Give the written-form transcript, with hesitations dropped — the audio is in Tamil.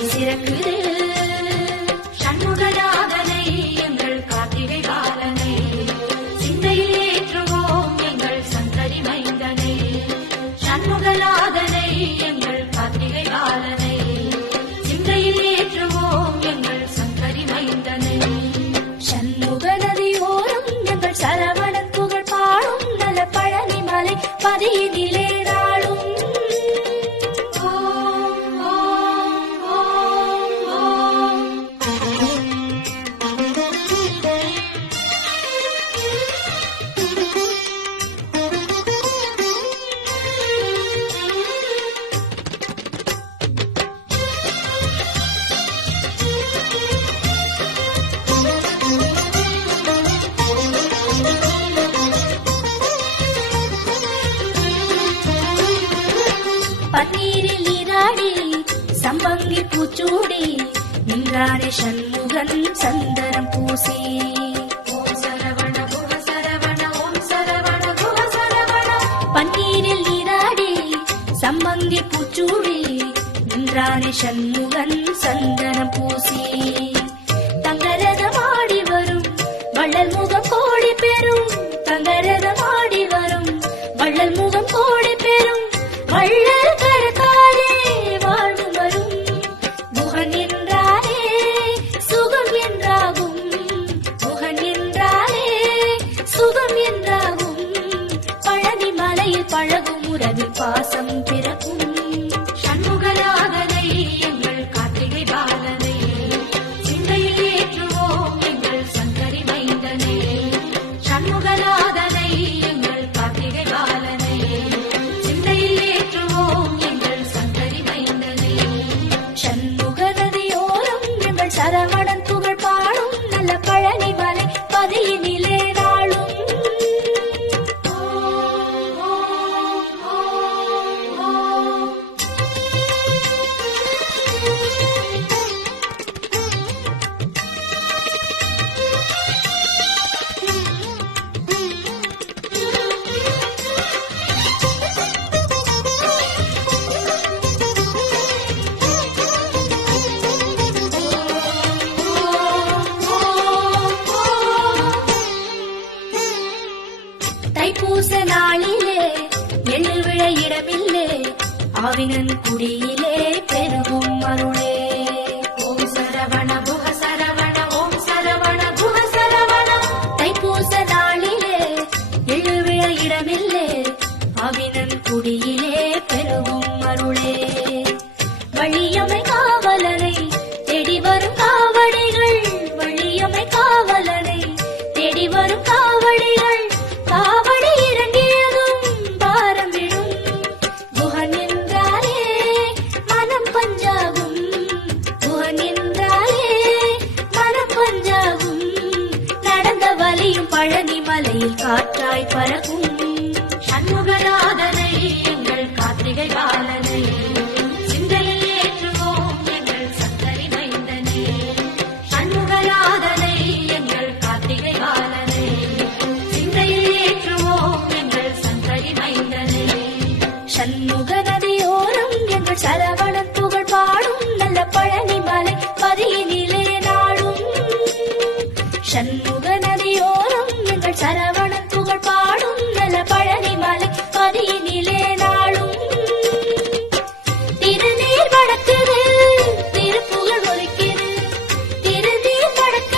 காட்சி சிறக்குது. சண்முகநாதனை எங்கள் கார்த்திகை பாலனை சிந்தையில் ஏற்றுவோம் எங்கள் சங்கரி மைந்தனை. சண்முகநாதனை எங்கள் கார்த்திகை பாலனை சிந்தையில் ஏற்றுவோம் எங்கள் சங்கரி மைந்தனை. சண்முக நதியோரம் எங்கள் சரவணன் புகழ் பாடும் நல்ல பழனி மலை பதியினிலே நாடும். பன்னீரில் நீராடி சம்பங்கி பூச்சூடி நின்றானே சண்முகன் சந்தனம் பூசி. ஓம் சரவண குஹ சரவண ஓம் சரவண குஹ சரவண. பன்னீரில் நீராடி சம்பங்கி பூச்சூடி நின்றானே சண்முகன் சந்தனம் பூசி. தங்கரதமாடி வரும் வள்ளல் முகம் கோடி பெறும். தங்கரதமாடி வரும் வள்ளல் முகம் கோடி பெறும். வள்ளல் கரத்தாலே வாழ்வு வரும். முகன் என்றாலே சுகம் என்றாகும். முகன் என்றாலே சுகம் என்றாகும். பழனி மலையில் பழகும் உறவில் பாசம் பிறக்கும். சண்முகநாதனை எங்கள் கார்த்திகை பாலனை சிந்தையில் ஏற்றுவோம் எங்கள் சங்கரி மைந்தனை. சண்முகநாதனை எங்கள் கார்த்திகை பாலனை சிந்தையில் ஏற்றுவோம் எங்கள் சங்கரி மைந்தனை. சண்முக நதியோரம் எங்கள் சரவணன் புகழ் பாடும் நல்ல பழனி மலை பதியினிலே நாளும். தைப்பூச நாளிலே எழுவிழ இடமில்லே ஆவினன் குடியிலே பெருகும் அருளே. ஓம் சரவண குஹ சரவண ஓம் சரவண குஹ சரவண. தைப்பூச நாளிலே எழுவிழ இடமில்லே ஆவினன் குடியிலே பெருகும் அருளே. வள்ளியம்மை காவலனை தேடி வரும் காவடிகள். வள்ளியம்மை காவலனை தேடி வரும் காவடிகள். காவடி இறங்கியதும் பாரம் விடும். குஹன் என்றாலே மனம் பஞ்சாகும். குஹன் என்றாலே மனம் பஞ்சாகும். நடந்த வலியும் பழனி மலையில் காற்றாய் பறக்கும். சண்முகநாதனை எங்கள் கார்த்திகை பாலனை சிந்தையில் ஏற்றுவோம் எங்கள் சங்கரி மைந்தனை. சண்முகநாதனை எங்கள் கார்த்திகை பாலனை சிந்தையில் ஏற்றுவோம் எங்கள் சங்கரி மைந்தனை. சண்முக நதியோரம் எங்கள் சரவணன் புகழ் பாடும் நல்ல பழனி மலை பதியினிலே நாடும். சண்முக நதியோரம் எங்கள் சரவண